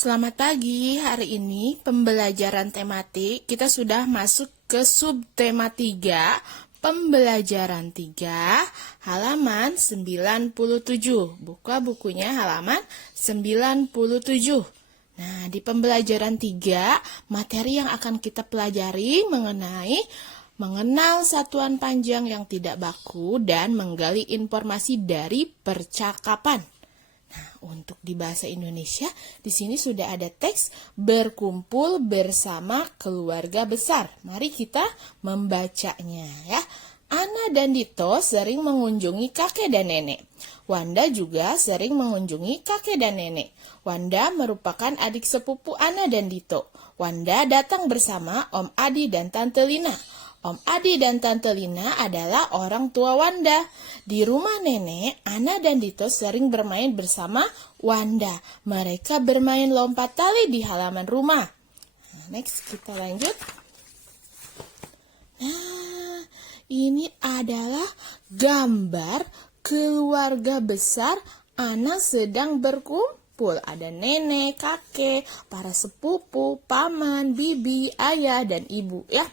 Selamat pagi, hari ini pembelajaran tematik kita sudah masuk ke subtema 3, pembelajaran 3, halaman 97. Buka bukunya halaman 97. Nah, di pembelajaran 3, materi yang akan kita pelajari mengenai mengenal satuan panjang yang tidak baku dan menggali informasi dari percakapan. Nah, untuk di bahasa Indonesia, di sini sudah ada teks berkumpul bersama keluarga besar. Mari kita membacanya ya. Ana dan Dito sering mengunjungi kakek dan nenek. Wanda juga sering mengunjungi kakek dan nenek. Wanda merupakan adik sepupu Ana dan Dito. Wanda datang bersama Om Adi dan Tante Lina. Om Adi dan Tante Lina adalah orang tua Wanda. Di rumah nenek, Ana dan Dito sering bermain bersama Wanda. Mereka bermain lompat tali di halaman rumah. Nah, next kita lanjut. Nah, ini adalah gambar keluarga besar Ana sedang berkumpul. Ada nenek, kakek, para sepupu, paman, bibi, ayah, dan ibu ya.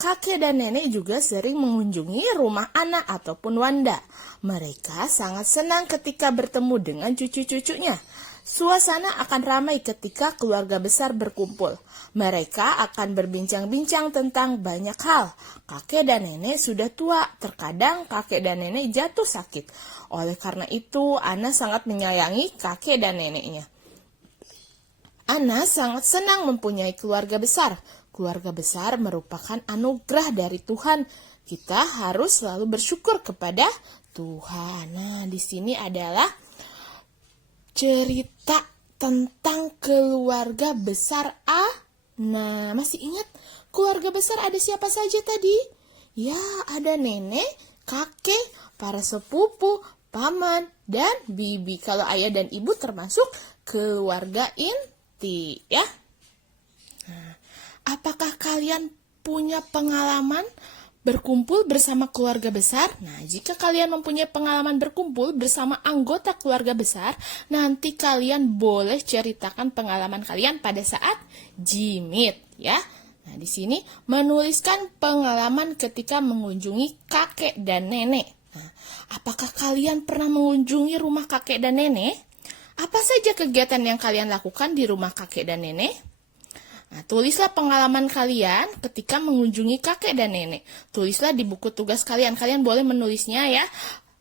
Kakek dan nenek juga sering mengunjungi rumah Ana ataupun Wanda. Mereka sangat senang ketika bertemu dengan cucu-cucunya. Suasana akan ramai ketika keluarga besar berkumpul. Mereka akan berbincang-bincang tentang banyak hal. Kakek dan nenek sudah tua, terkadang kakek dan nenek jatuh sakit. Oleh karena itu, Ana sangat menyayangi kakek dan neneknya. Ana sangat senang mempunyai keluarga besar. Keluarga besar merupakan anugerah dari Tuhan. Kita harus selalu bersyukur kepada Tuhan. Nah, di sini adalah cerita tentang keluarga besar Ana. Masih ingat keluarga besar ada siapa saja tadi? Ya, ada nenek, kakek, para sepupu, paman, dan bibi. Kalau ayah dan ibu termasuk keluarga inti, ya. Nah, apakah kalian punya pengalaman berkumpul bersama keluarga besar? Nah, jika kalian mempunyai pengalaman berkumpul bersama anggota keluarga besar, nanti kalian boleh ceritakan pengalaman kalian pada saat jimit, ya. Nah, di sini menuliskan pengalaman ketika mengunjungi kakek dan nenek. Nah, apakah kalian pernah mengunjungi rumah kakek dan nenek? Apa saja kegiatan yang kalian lakukan di rumah kakek dan nenek? Nah, tulislah pengalaman kalian ketika mengunjungi kakek dan nenek. Tulislah di buku tugas kalian. Kalian boleh menulisnya ya.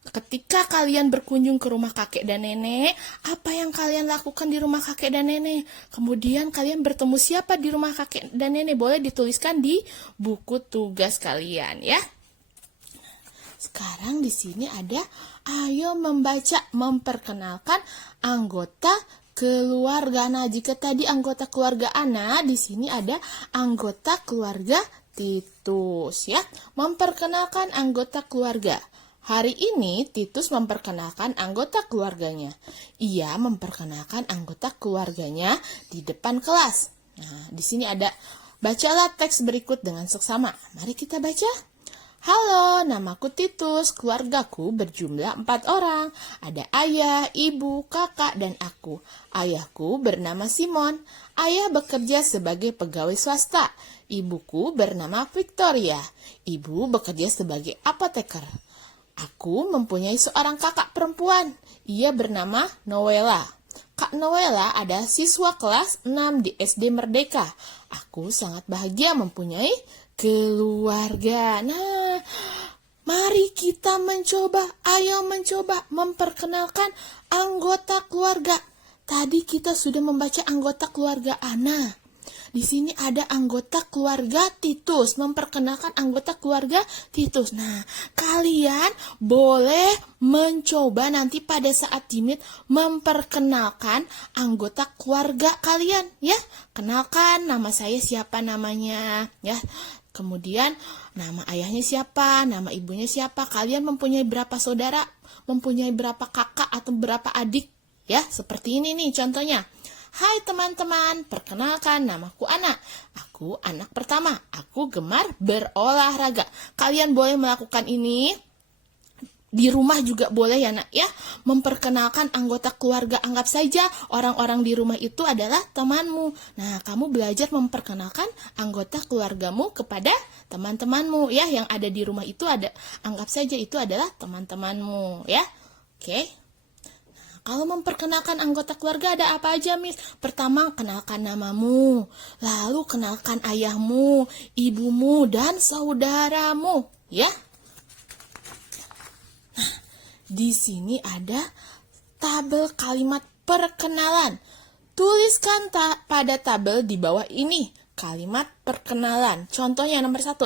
Ketika kalian berkunjung ke rumah kakek dan nenek, apa yang kalian lakukan di rumah kakek dan nenek? Kemudian kalian bertemu siapa di rumah kakek dan nenek? Boleh dituliskan di buku tugas kalian ya. Sekarang di sini ada ayo membaca, memperkenalkan anggota keluarga. Nah, jika tadi anggota keluarga Ana, di sini ada anggota keluarga Titus ya. Memperkenalkan anggota keluarga. Hari ini Titus memperkenalkan anggota keluarganya. Ia memperkenalkan anggota keluarganya di depan kelas. Nah, di sini ada bacalah teks berikut dengan seksama. Mari kita baca. Halo, namaku Titus, keluargaku berjumlah 4 orang. Ada ayah, ibu, kakak, dan aku. Ayahku bernama Simon. Ayah bekerja sebagai pegawai swasta. Ibuku bernama Victoria. Ibu bekerja sebagai apoteker. Aku mempunyai seorang kakak perempuan. Ia bernama Noella. Kak Noella adalah siswa kelas 6 di SD Merdeka. Aku sangat bahagia mempunyai keluarga. Nah, mari kita mencoba, ayo mencoba memperkenalkan anggota keluarga. Tadi kita sudah membaca anggota keluarga Ana. Di sini ada anggota keluarga Titus, memperkenalkan anggota keluarga Titus. Nah, kalian boleh mencoba nanti pada saat jimit memperkenalkan anggota keluarga kalian ya. Kenalkan nama saya siapa namanya ya. Kemudian nama ayahnya siapa, nama ibunya siapa, kalian mempunyai berapa saudara, mempunyai berapa kakak atau berapa adik ya. Seperti ini nih contohnya. Hai teman-teman, perkenalkan namaku Ana. Aku anak pertama. Aku gemar berolahraga. Kalian boleh melakukan ini Di rumah juga boleh ya nak ya, memperkenalkan anggota keluarga. Anggap saja orang-orang di rumah itu adalah temanmu. Nah, kamu belajar memperkenalkan anggota keluargamu kepada teman-temanmu ya, yang ada di rumah itu ada, anggap saja itu adalah teman-temanmu ya. Oke. Nah, kalau memperkenalkan anggota keluarga ada apa aja, Miss? Pertama, kenalkan namamu, lalu kenalkan ayahmu, ibumu, dan saudaramu ya. Di sini ada tabel kalimat perkenalan. Tuliskan pada tabel di bawah ini kalimat perkenalan. Contohnya nomor 1.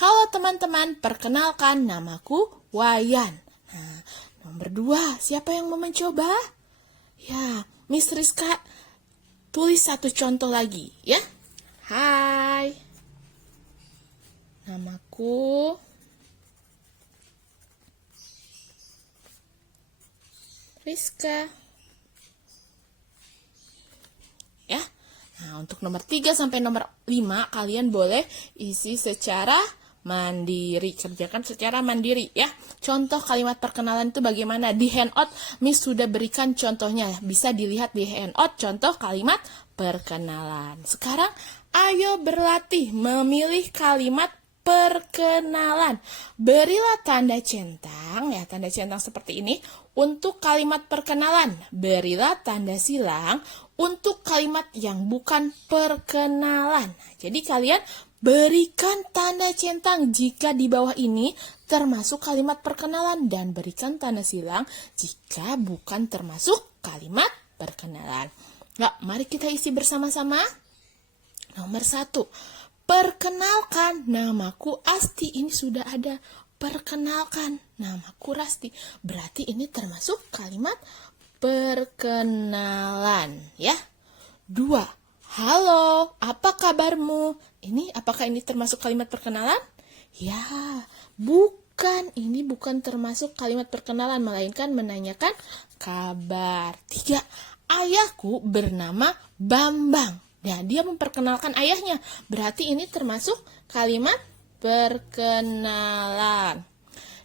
Halo teman-teman, perkenalkan namaku Wayan. Nah, nomor 2, siapa yang mau mencoba? Ya, Miss Rizka tulis satu contoh lagi ya. Hai, namaku Rizka. Ya. Nah, untuk nomor 3 sampai nomor 5 kalian boleh isi secara mandiri. Kerjakan secara mandiri ya. Contoh kalimat perkenalan itu bagaimana? Di handout Miss sudah berikan contohnya. Bisa dilihat di handout contoh kalimat perkenalan. Sekarang ayo berlatih memilih kalimat perkenalan. Berilah tanda centang, ya tanda centang seperti ini untuk kalimat perkenalan. Berilah tanda silang untuk kalimat yang bukan perkenalan. Nah, jadi kalian berikan tanda centang jika di bawah ini termasuk kalimat perkenalan dan berikan tanda silang jika bukan termasuk kalimat perkenalan. Nah, mari kita isi bersama-sama. Nomor 1. Perkenalkan, namaku Asti. Ini sudah ada. Perkenalkan, namaku Rasti. Berarti ini termasuk kalimat perkenalan ya. 2. Halo, apa kabarmu? Apakah ini termasuk kalimat perkenalan? Ya, bukan. Ini bukan termasuk kalimat perkenalan, melainkan menanyakan kabar. 3. Ayahku bernama Bambang. Nah, dia memperkenalkan ayahnya. Berarti ini termasuk kalimat perkenalan.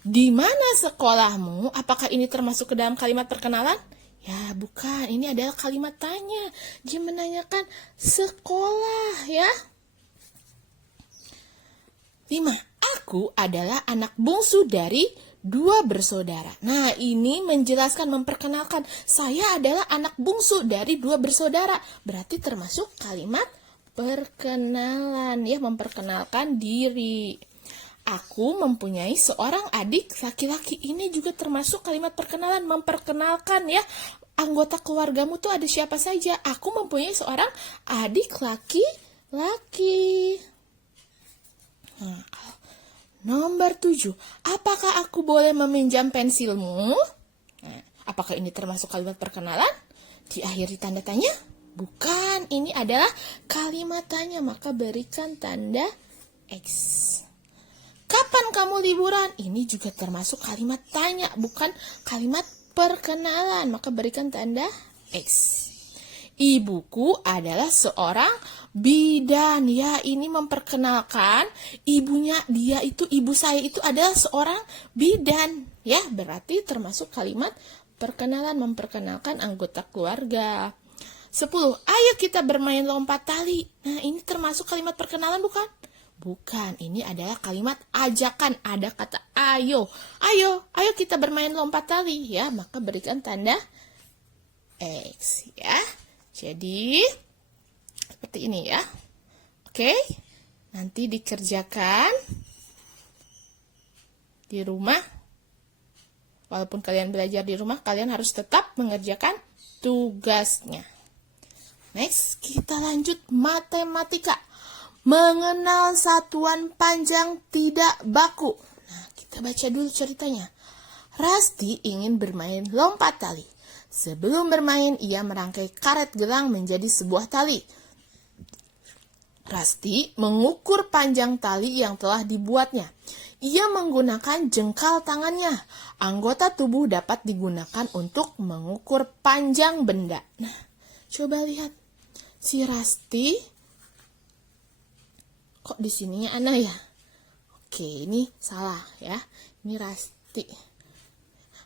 Di mana sekolahmu? Apakah ini termasuk ke dalam kalimat perkenalan? Ya, bukan. Ini adalah kalimat tanya. Dia menanyakan sekolah, ya. 5. Aku adalah anak bungsu dari 2 bersaudara. Nah, ini menjelaskan, memperkenalkan. Saya adalah anak bungsu dari 2 bersaudara. Berarti termasuk kalimat perkenalan, ya, memperkenalkan diri. Aku mempunyai seorang adik laki-laki. Ini juga termasuk kalimat perkenalan, memperkenalkan ya. Anggota keluargamu tuh ada siapa saja? Aku mempunyai seorang adik laki-laki. Nah, nomor 7. Apakah aku boleh meminjam pensilmu? Nah, apakah ini termasuk kalimat perkenalan? Diakhiri tanda tanya? Bukan, ini adalah kalimat tanya, maka berikan tanda X. Kapan kamu liburan? Ini juga termasuk kalimat tanya, bukan kalimat perkenalan, maka berikan tanda X. Ibuku adalah seorang bidan. Ya, ini memperkenalkan ibunya, ibu saya itu adalah seorang bidan. Ya, berarti termasuk kalimat perkenalan, memperkenalkan anggota keluarga. 10. Ayo kita bermain lompat tali. Nah, ini termasuk kalimat perkenalan bukan? Bukan, ini adalah kalimat ajakan. Ada kata ayo. Ayo kita bermain lompat tali. Ya, maka berikan tanda X. Ya, jadi seperti ini ya. Oke, nanti dikerjakan di rumah. Walaupun kalian belajar di rumah, kalian harus tetap mengerjakan tugasnya. Next, kita lanjut matematika. Mengenal satuan panjang tidak baku. Nah, kita baca dulu ceritanya. Rasti ingin bermain lompat tali. Sebelum bermain, ia merangkai karet gelang menjadi sebuah tali. Rasti mengukur panjang tali yang telah dibuatnya. Ia menggunakan jengkal tangannya. Anggota tubuh dapat digunakan untuk mengukur panjang benda. Nah, coba lihat. Si Rasti, kok di sininya Ana ya? Oke, ini salah ya. Ini Rasti.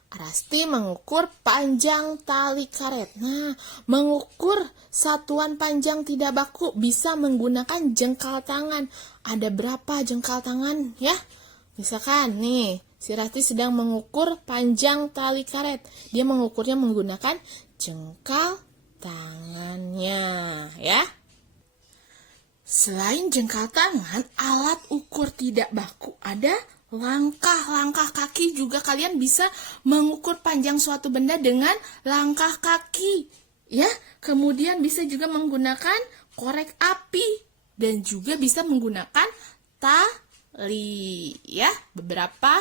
Rasti mengukur panjang tali karet. Nah, mengukur satuan panjang tidak baku bisa menggunakan jengkal tangan. Ada berapa jengkal tangan ya? Misalkan nih, si Rasti sedang mengukur panjang tali karet. Dia mengukurnya menggunakan jengkal tangannya ya. Selain jengkal tangan, alat ukur tidak baku ada langkah kaki juga. Kalian bisa mengukur panjang suatu benda dengan langkah kaki ya. Kemudian bisa juga menggunakan korek api dan juga bisa menggunakan tali ya. Beberapa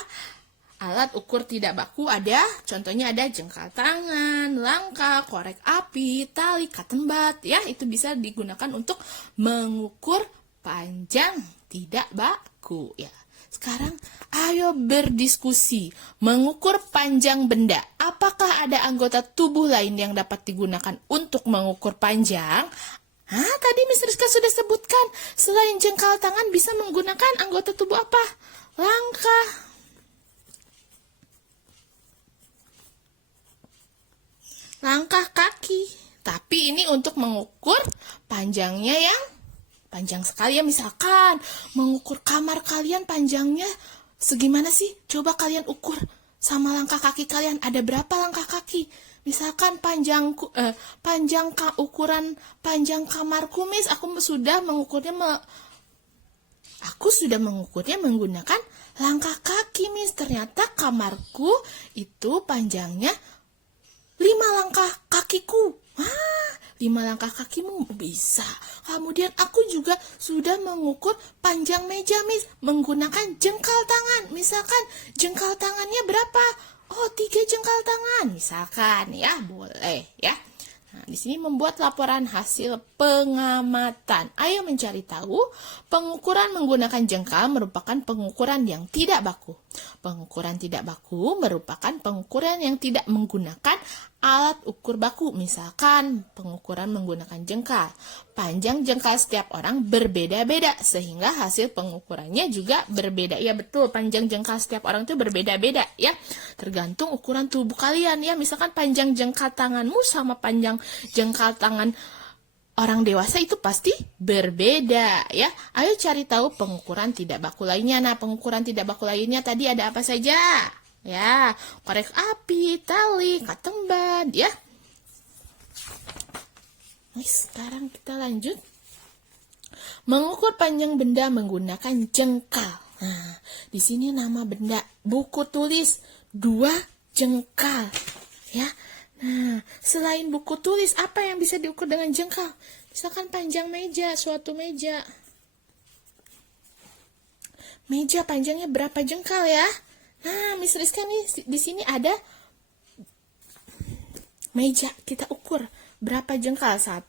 alat ukur tidak baku ada, contohnya ada jengkal tangan, langkah, korek api, tali, cotton bud ya. Itu bisa digunakan untuk mengukur panjang tidak baku ya. Sekarang ayo berdiskusi mengukur panjang benda. Apakah ada anggota tubuh lain yang dapat digunakan untuk mengukur panjang? Tadi Miss Rizka sudah sebutkan, selain jengkal tangan bisa menggunakan anggota tubuh apa? Langkah kaki. Tapi ini untuk mengukur panjangnya yang panjang sekali ya. Misalkan mengukur kamar kalian panjangnya segimana sih? Coba kalian ukur sama langkah kaki kalian. Ada berapa langkah kaki? Misalkan ukuran panjang kamarku, Miss, aku sudah mengukurnya menggunakan langkah kaki, Miss. Ternyata kamarku itu panjangnya 5 langkah kakiku. 5 langkah kakimu bisa. Kemudian aku juga sudah mengukur panjang meja, Miss, menggunakan jengkal tangan. Misalkan jengkal tangannya berapa? 3 jengkal tangan. Misalkan ya, boleh ya. Nah, di sini membuat laporan hasil pengamatan. Ayo mencari tahu, pengukuran menggunakan jengkal merupakan pengukuran yang tidak baku. Pengukuran tidak baku merupakan pengukuran yang tidak menggunakan alat ukur baku. Misalkan pengukuran menggunakan jengkal. Panjang jengkal setiap orang berbeda-beda sehingga hasil pengukurannya juga berbeda. Ya betul, panjang jengkal setiap orang itu berbeda-beda ya. Tergantung ukuran tubuh kalian ya. Misalkan panjang jengkal tanganmu sama panjang jengkal tangan orang dewasa itu pasti berbeda ya. Ayo cari tahu pengukuran tidak baku lainnya. Nah, pengukuran tidak baku lainnya tadi ada apa saja? Ya, korek api, tali, cotton bud ya. Sekarang kita lanjut. Mengukur panjang benda menggunakan jengkal. Nah, di sini nama benda buku tulis 2 jengkal ya. Nah, selain buku tulis, apa yang bisa diukur dengan jengkal? Misalkan panjang meja, suatu meja. Meja panjangnya berapa jengkal ya? Nah, Miss Rizka nih di sini ada meja, kita ukur berapa jengkal? 1,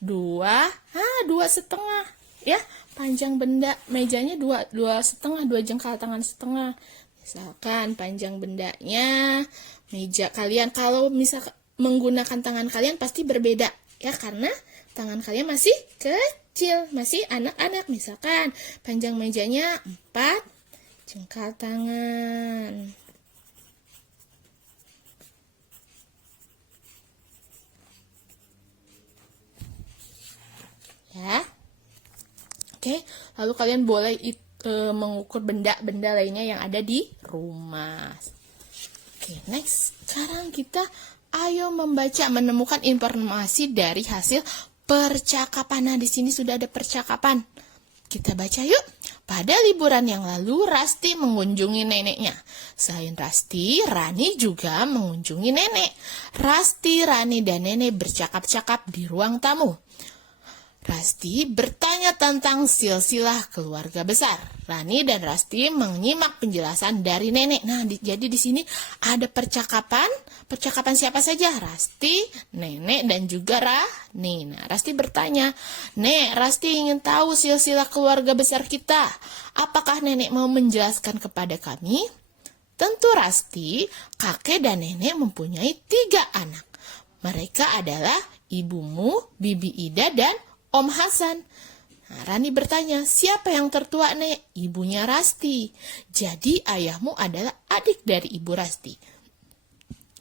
2, 2,5 ya. Panjang benda mejanya 2,5, 2 jengkal tangan setengah. Misalkan panjang bendanya meja kalian, kalau misal menggunakan tangan kalian pasti berbeda ya, karena tangan kalian masih kecil, masih anak-anak. Misalkan panjang mejanya 4 jengkal tangan. Ya. Oke, lalu kalian boleh mengukur benda-benda lainnya yang ada di rumah. Oke, next. Sekarang kita ayo membaca, menemukan informasi dari hasil percakapan. Nah, di sini sudah ada percakapan. Kita baca yuk. Pada liburan yang lalu, Rasti mengunjungi neneknya. Selain Rasti, Rani juga mengunjungi nenek. Rasti, Rani, dan nenek bercakap-cakap di ruang tamu. Rasti bertanya tentang silsilah keluarga besar. Rani dan Rasti menyimak penjelasan dari nenek. Nah, jadi di sini ada percakapan. Percakapan siapa saja? Rasti, nenek, dan juga Rani. Nah, Rasti bertanya, "Nek, Rasti ingin tahu silsilah keluarga besar kita. Apakah nenek mau menjelaskan kepada kami?" Tentu Rasti, kakek dan nenek mempunyai 3 anak. Mereka adalah ibumu, Bibi Ida, dan Om Hasan. Nah, Rani bertanya, "Siapa yang tertua, Nek?" "Ibunya Rasti. Jadi ayahmu adalah adik dari ibu Rasti."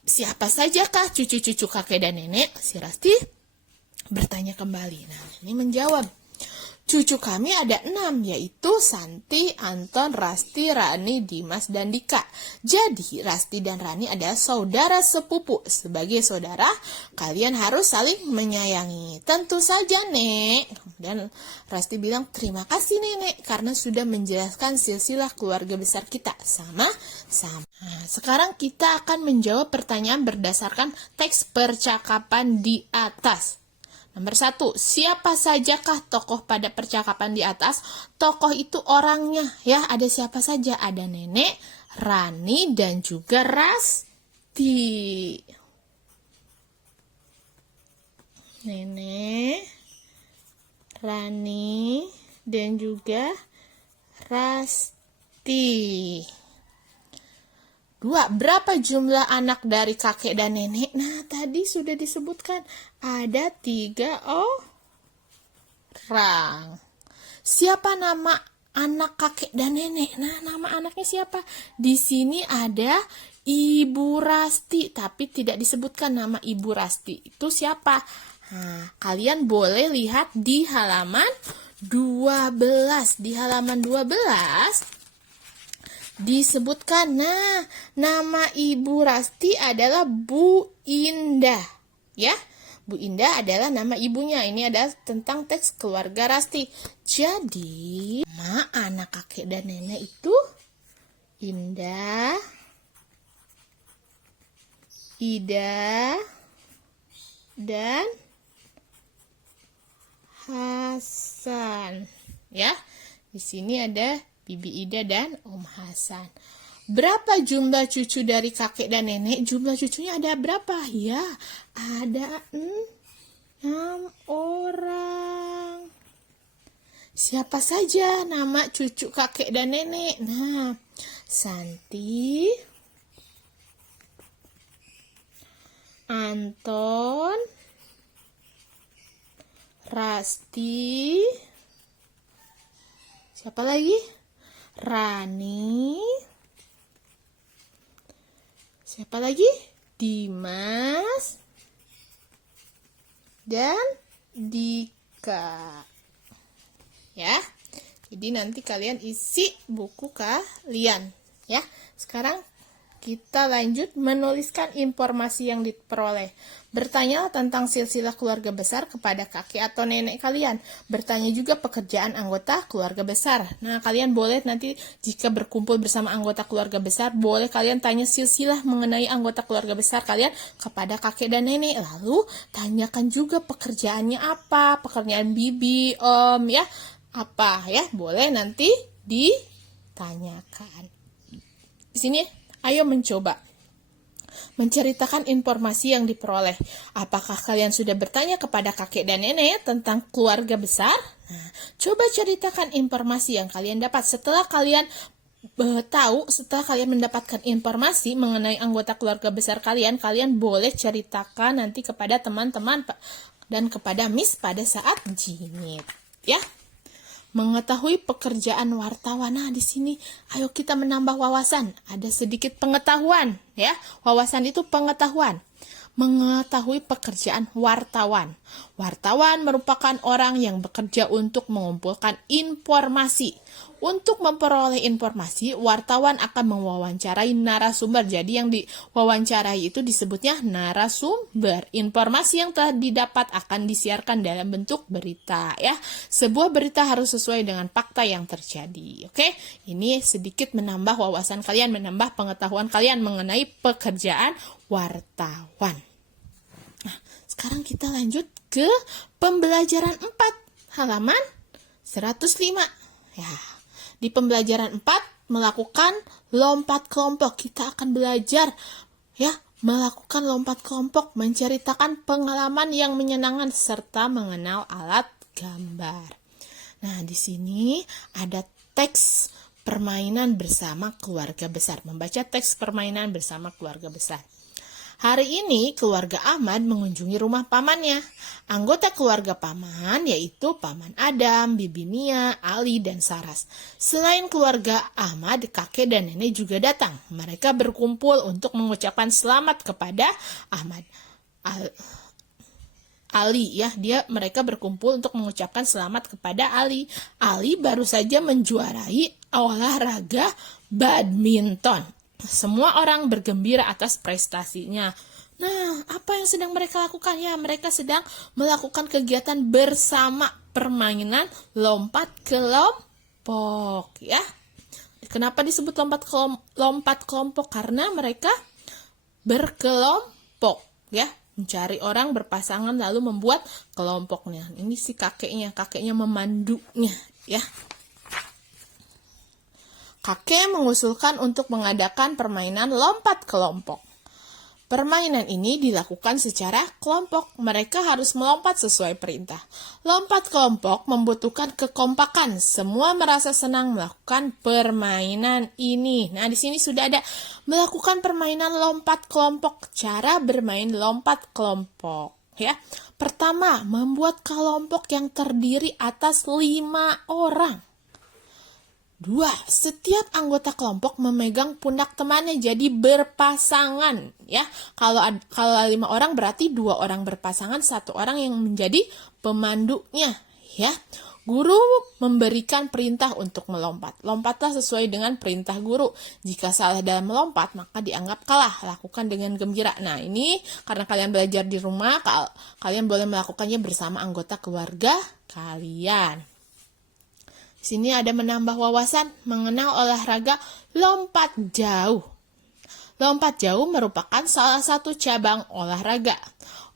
Siapa sajakah cucu-cucu kakek dan nenek? Si Rasti bertanya kembali. Nah, ini menjawab. Cucu kami ada 6, yaitu Santi, Anton, Rasti, Rani, Dimas, dan Dika. Jadi, Rasti dan Rani adalah saudara sepupu. Sebagai saudara, kalian harus saling menyayangi. Tentu saja, Nek. Dan Rasti bilang, terima kasih, Nenek, karena sudah menjelaskan silsilah keluarga besar kita. Sama-sama. Nah, sekarang kita akan menjawab pertanyaan berdasarkan teks percakapan di atas. Nomor 1, siapa sajakah tokoh pada percakapan di atas? Tokoh itu orangnya, ya, ada siapa saja? Ada Nenek, Rani, dan juga Rasti. Nenek, Rani, dan juga Rasti. 2. Berapa jumlah anak dari kakek dan nenek? Nah, tadi sudah disebutkan. Ada 3 orang. Siapa nama anak kakek dan nenek? Nah, nama anaknya siapa? Di sini ada Ibu Rasti, tapi tidak disebutkan nama Ibu Rasti. Itu siapa? Nah, kalian boleh lihat di halaman 12. Di halaman 12 disebutkan, nah, nama Ibu Rasti adalah Bu Indah, ya. Bu Indah adalah nama ibunya. Ini adalah tentang teks keluarga Rasti. Jadi, nama anak kakek dan nenek itu Indah, Ida, dan Hasan, ya. Di sini ada Bibi Ida dan Om Hasan. Berapa jumlah cucu dari kakek dan nenek? Jumlah cucunya ada berapa? Ya, ada 6 orang. Siapa saja nama cucu kakek dan nenek? Nah, Santi, Anton, Rasti, siapa lagi? Rani, siapa lagi? Dimas, dan Dika. Ya, jadi nanti kalian isi buku kalian. Ya, sekarang kita lanjut menuliskan informasi yang diperoleh. Bertanyalah tentang silsilah keluarga besar kepada kakek atau nenek kalian. Bertanya juga pekerjaan anggota keluarga besar. Nah, kalian boleh nanti jika berkumpul bersama anggota keluarga besar, boleh kalian tanya silsilah mengenai anggota keluarga besar kalian kepada kakek dan nenek. Lalu, tanyakan juga pekerjaannya apa, pekerjaan bibi, om, ya, apa, ya. Boleh nanti ditanyakan. Di sini ayo mencoba menceritakan informasi yang diperoleh. Apakah kalian sudah bertanya kepada kakek dan nenek tentang keluarga besar? Nah, coba ceritakan informasi yang kalian dapat. Setelah kalian setelah kalian mendapatkan informasi mengenai anggota keluarga besar kalian, kalian boleh ceritakan nanti kepada teman-teman dan kepada Miss pada saat jimit, ya. Mengetahui pekerjaan wartawan. Nah, di sini ayo kita menambah wawasan. Ada sedikit pengetahuan, ya. Wawasan itu pengetahuan. Mengetahui pekerjaan wartawan. Wartawan merupakan orang yang bekerja untuk mengumpulkan informasi. Untuk memperoleh informasi, wartawan akan mewawancarai narasumber. Jadi yang diwawancarai itu disebutnya narasumber. Informasi yang telah didapat akan disiarkan dalam bentuk berita, ya. Sebuah berita harus sesuai dengan fakta yang terjadi. Oke, ini sedikit menambah wawasan kalian, menambah pengetahuan kalian mengenai pekerjaan wartawan. Nah, sekarang kita lanjut ke pembelajaran 4, halaman 105. Ya. Di pembelajaran 4, melakukan lompat kelompok. Kita akan belajar, ya, melakukan lompat kelompok, menceritakan pengalaman yang menyenangkan, serta mengenal alat gambar. Nah, di sini ada teks permainan bersama keluarga besar. Membaca teks permainan bersama keluarga besar. Hari ini keluarga Ahmad mengunjungi rumah pamannya. Anggota keluarga paman yaitu Paman Adam, Bibi Mia, Ali, dan Saras. Selain keluarga Ahmad, kakek dan nenek juga datang. Mereka berkumpul untuk mengucapkan selamat kepada Ahmad. Ali ya, mereka berkumpul untuk mengucapkan selamat kepada Ali. Ali baru saja menjuarai olahraga badminton. Semua orang bergembira atas prestasinya. Nah, apa yang sedang mereka lakukan? Ya, mereka sedang melakukan kegiatan bersama permainan lompat kelompok ya. Kenapa disebut lompat kelompok? Karena mereka berkelompok ya, mencari orang berpasangan lalu membuat kelompoknya. Ini si kakeknya memandunya ya. Kakek mengusulkan untuk mengadakan permainan lompat kelompok. Permainan ini dilakukan secara kelompok. Mereka harus melompat sesuai perintah. Lompat kelompok membutuhkan kekompakan. Semua merasa senang melakukan permainan ini. Nah, di sini sudah ada melakukan permainan lompat kelompok. Cara bermain lompat kelompok. Ya, pertama, membuat kelompok yang terdiri atas 5 orang. 2. Setiap anggota kelompok memegang pundak temannya, jadi berpasangan ya. Kalau 5 orang berarti 2 orang berpasangan, 1 orang yang menjadi pemandunya ya. Guru memberikan perintah untuk melompat. Lompatlah sesuai dengan perintah guru. Jika salah dalam melompat, maka dianggap kalah. Lakukan dengan gembira. Nah, ini karena kalian belajar di rumah, kalian boleh melakukannya bersama anggota keluarga kalian. Di sini ada menambah wawasan mengenal olahraga lompat jauh. Lompat jauh merupakan salah satu cabang olahraga.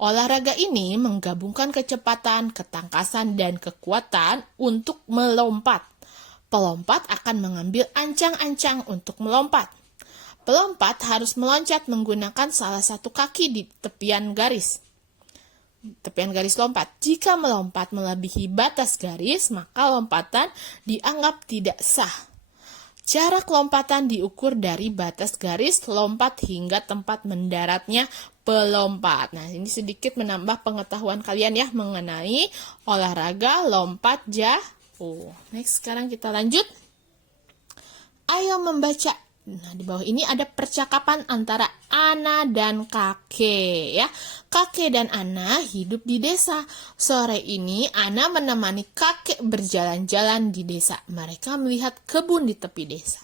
Olahraga ini menggabungkan kecepatan, ketangkasan, dan kekuatan untuk melompat. Pelompat akan mengambil ancang-ancang untuk melompat. Pelompat harus meloncat menggunakan salah satu kaki di tepian garis lompat. Jika melompat melebihi batas garis, maka lompatan dianggap tidak sah. Jarak lompatan diukur dari batas garis lompat hingga tempat mendaratnya pelompat. Nah, ini sedikit menambah pengetahuan kalian ya mengenai olahraga lompat jauh. Next, sekarang kita lanjut. Ayo membaca. Nah, di bawah ini ada percakapan antara Ana dan kakek ya. Kakek dan Ana hidup di desa. Sore ini Ana menemani kakek berjalan-jalan di desa. Mereka melihat kebun di tepi desa.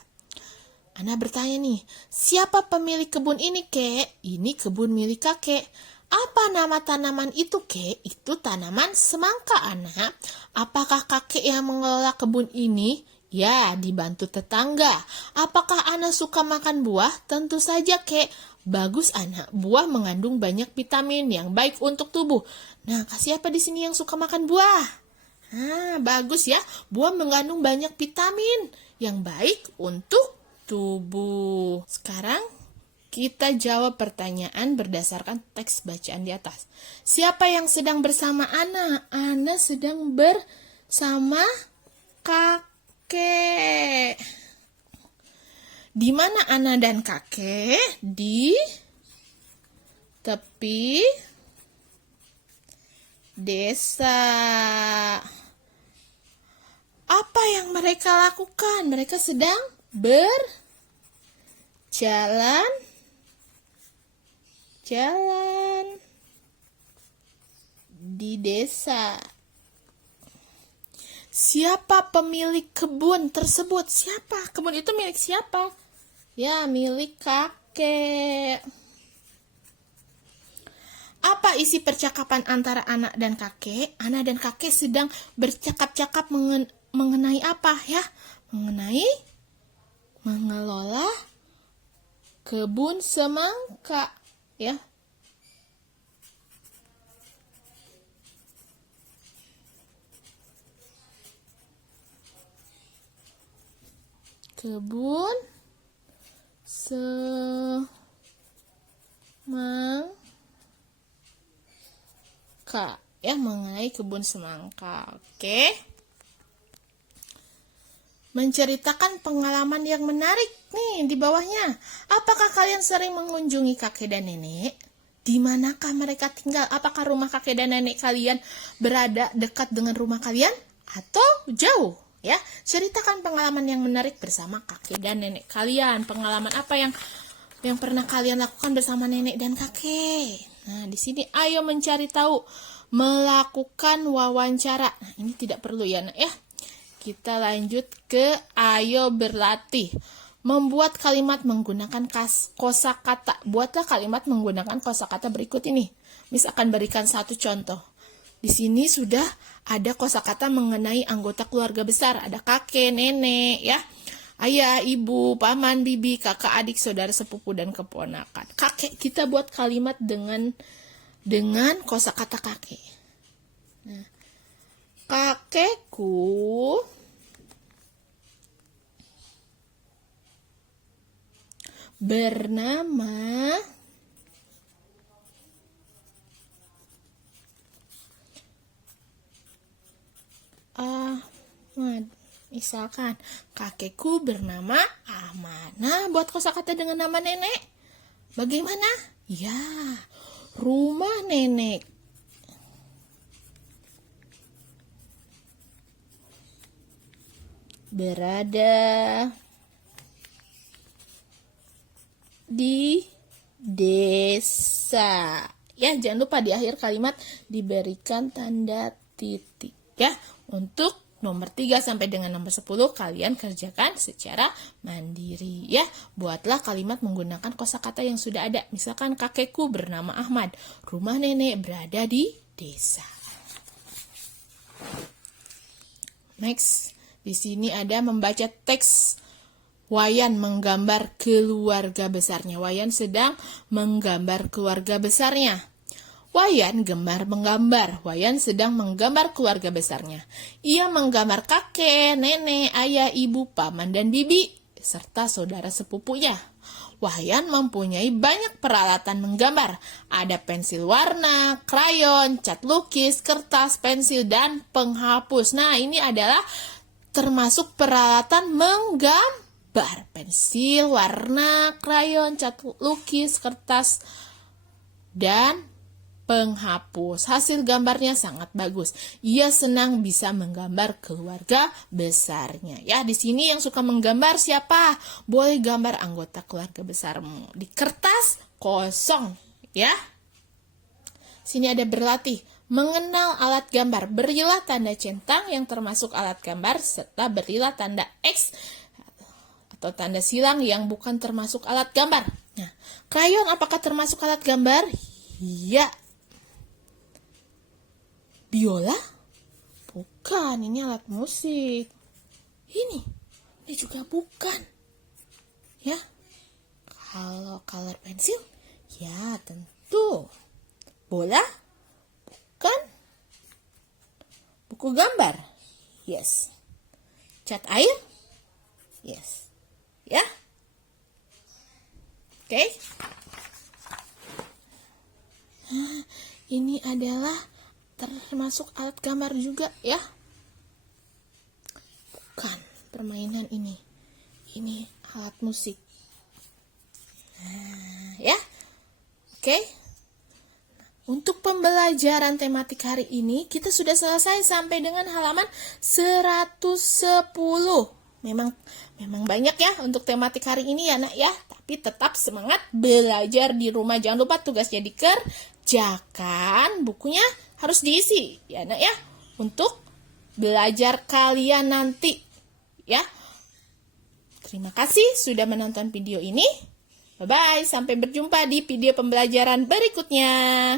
Ana bertanya nih, siapa pemilik kebun ini, Kek? Ini kebun milik kakek. Apa nama tanaman itu, Kek? Itu tanaman semangka, Ana. Apakah kakek yang mengelola kebun ini? Ya, dibantu tetangga. Apakah Ana suka makan buah? Tentu saja, Kek. Bagus, Ana. Buah mengandung banyak vitamin yang baik untuk tubuh. Nah, siapa di sini yang suka makan buah? Bagus ya. Buah mengandung banyak vitamin yang baik untuk tubuh. Sekarang kita jawab pertanyaan berdasarkan teks bacaan di atas. Siapa yang sedang bersama Ana? Ana sedang bersama kakek. Di mana Ana dan kakek? Di tepi desa. Apa yang mereka lakukan? Mereka sedang berjalan di desa. Siapa pemilik kebun tersebut? Siapa? Kebun itu milik siapa? Ya, milik kakek. Apa isi percakapan antara anak dan kakek? Anak dan kakek sedang bercakap-cakap mengenai apa ya? Mengenai mengelola kebun semangka ya. Kebun semangka ya, mengenai kebun semangka. Oke. Menceritakan pengalaman yang menarik nih di bawahnya. Apakah kalian sering mengunjungi kakek dan nenek? Di manakah mereka tinggal? Apakah rumah kakek dan nenek kalian berada dekat dengan rumah kalian atau jauh? Ya, ceritakan pengalaman yang menarik bersama kakek dan nenek kalian. Pengalaman apa yang pernah kalian lakukan bersama nenek dan kakek? Nah, di sini ayo mencari tahu, melakukan wawancara. Nah, ini tidak perlu ya, Nak ya. Kita lanjut ke ayo berlatih. Membuat kalimat menggunakan kosakata. Buatlah kalimat menggunakan kosakata berikut ini. Miss akan berikan satu contoh. Di sini sudah ada kosakata mengenai anggota keluarga besar. Ada kakek, nenek, ya. Ayah, ibu, paman, bibi, kakak, adik, saudara, sepupu, dan keponakan. Kakek, kita buat kalimat dengan kosakata kakek. Nah, kakekku bernama Ahmad. Misalkan, kakekku bernama Ahmad. Nah, buat kosakata dengan nama nenek. Bagaimana? Ya, rumah nenek berada di desa. Ya, jangan lupa di akhir kalimat diberikan tanda titik. Ya, untuk nomor 3 sampai dengan nomor 10 kalian kerjakan secara mandiri. Ya, buatlah kalimat menggunakan kosakata yang sudah ada. Misalkan kakekku bernama Ahmad, rumah nenek berada di desa. Next, di sini ada membaca teks. Wayan menggambar keluarga besarnya. Wayan sedang menggambar keluarga besarnya. Wayan gemar menggambar. Wayan sedang menggambar keluarga besarnya. Ia menggambar kakek, nenek, ayah, ibu, paman, dan bibi, serta saudara sepupunya. Wayan mempunyai banyak peralatan menggambar. Ada pensil warna, krayon, cat lukis, kertas, pensil, dan penghapus. Nah, ini adalah termasuk peralatan menggambar. Pensil, warna, krayon, cat lukis, kertas, dan penghapus. Hasil gambarnya sangat bagus. Ia senang bisa menggambar keluarga besarnya. Ya, di sini yang suka menggambar siapa? Boleh gambar anggota keluarga besarmu di kertas kosong, ya. Sini ada berlatih. Mengenal alat gambar. Berilah tanda centang yang termasuk alat gambar serta berilah tanda X atau tanda silang yang bukan termasuk alat gambar. Nah, krayon apakah termasuk alat gambar? Ya. Biola? Bukan, ini alat musik. Ini juga bukan. Ya. Kalau color pensil? Ya, tentu. Bola? Bukan. Buku gambar? Yes. Cat air? Yes. Ya. Oke. Ini adalah termasuk alat gambar juga, ya. Bukan permainan ini. Ini alat musik. Nah, ya. Oke. Untuk pembelajaran tematik hari ini, kita sudah selesai sampai dengan halaman 110. Memang banyak ya untuk tematik hari ini ya, Nak ya. Tapi tetap semangat belajar di rumah. Jangan lupa tugasnya dikerjakan. Bukunya harus diisi ya, Nak ya. Untuk belajar kalian nanti ya. Terima kasih sudah menonton video ini. Bye-bye. Sampai berjumpa di video pembelajaran berikutnya.